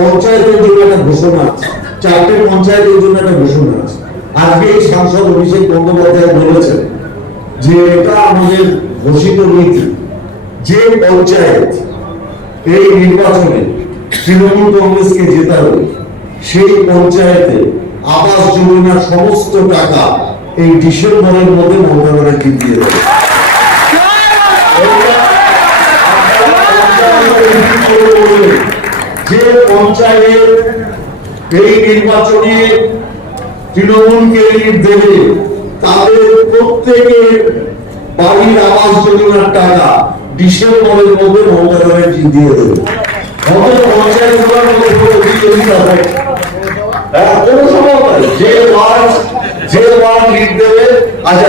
পঞ্চায়েতের জন্য একটা ঘোষণা আছে চারটে পঞ্চায়েতের জন্য একটা ঘোষণা আছে। আজকে এই সাংসদ অভিষেক বন্দ্যোপাধ্যায় বলেছেন যে এটা আমাদের ঘোষিত নীতি। যে পঞ্চায়েত এই নির্বাচনে তৃণমূল কংগ্রেসকে জেতাবে সেই পঞ্চায়েতে আবাস যোজনার সমস্ত টাকা এই ডিসেম্বরের মধ্যে মমতা ব্যানার্জি দিয়ে দেবে। যে পঞ্চায়েত এই নির্বাচনে তৃণমূলকে লিড দেবে, তাদের প্রত্যেকের বাড়ির আবাস যোজনার টাকা ডিসেম্বরের মধ্যে মমতা ব্যানার্জি দিয়ে দেবে হ্যাঁ। যে ওয়ার্ড যে ওয়ার্ড লিড দেবে আচ্ছা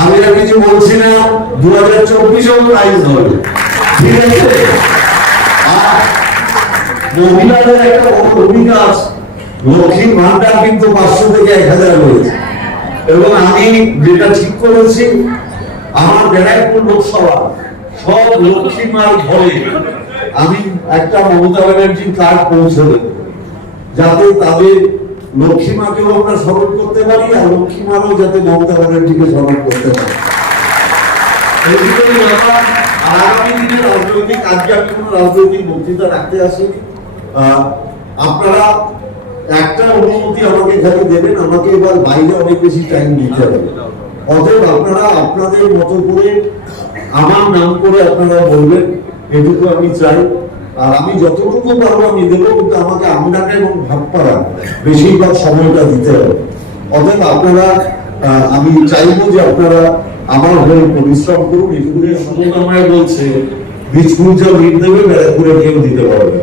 আমি আর কিছু বলছি না দু হাজার চব্বিশেও প্রাইজ হবে। ঠিক আছে? মহিলাদের একটা বড় ভূমিকা আছে লক্ষ্মী ভান্ডার কিন্তু পাঁচশো থেকে এক হাজার হয়েছে এবং আমি যেটা ঠিক করেছি, আমার ব্যারাকপুর লোকসভা, সব লক্ষ্মী মার ঘরে আমি একটা মমতা ব্যানার্জি কার্ড পৌঁছে দেবো। যাতে তাদের লক্ষ্মী মাকেও আমরা স্মরণ করতে পারি আর লক্ষ্মী মারও যাতে মমতা ব্যানার্জিকে স্মরণ করতে পারি। রাজনৈতিক আপনারা একটা অনুমতি আমাকে দেবেন, আমাকে এবার বাইরে অনেক বেশি টাইম অতএব আপনারা আপনাদের মতো করে আমার নাম করে আপনারা বলবেন, এটুকু আমি চাই। আর আমি যতটুকু পারব আমি দেবো, কিন্তু আমাকে আমডাকা এবং ভাবপাড়া বেশিরভাগ সময়টা দিতে হবে অতএব আপনারা আমি চাইব যে আপনারা আমার হয়ে পরিশ্রম করুন এটুকুনি সমকামায় বলছে, বীজপুর যা লিড দেবে, ব্যারাকপুরে কেউ দিতে পারবে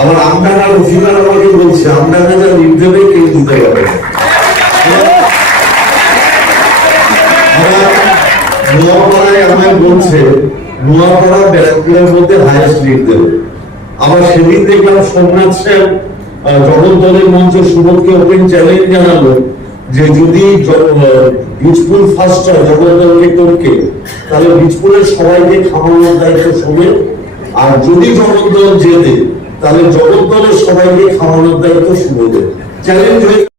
আবার আমডাঙ্গার অফিসার আমাকে বলছে, আমডাঙ্গা যা লিড দেবে, কেউ দিতে পারবে না। আমায় বলছে নোয়াপাড়া ব্যারাকপুরের মধ্যে হাইয়েস্ট লিড দেবে। আবার সেদিন দেখলাম সোমনাথ মঞ্চ সুবোধকে ওপেন চ্যালেঞ্জ জানালো যে যদি ফার্স্ট টপকে তাহলে সবাইকে খাওয়ানোর দায়িত্ব শোনে আর যদি জগদ্দল জেতে, তাহলে জগদ্দলের সবাইকে খাওয়ানোর দায়িত্ব শুভদের চ্যালেঞ্জ হয়ে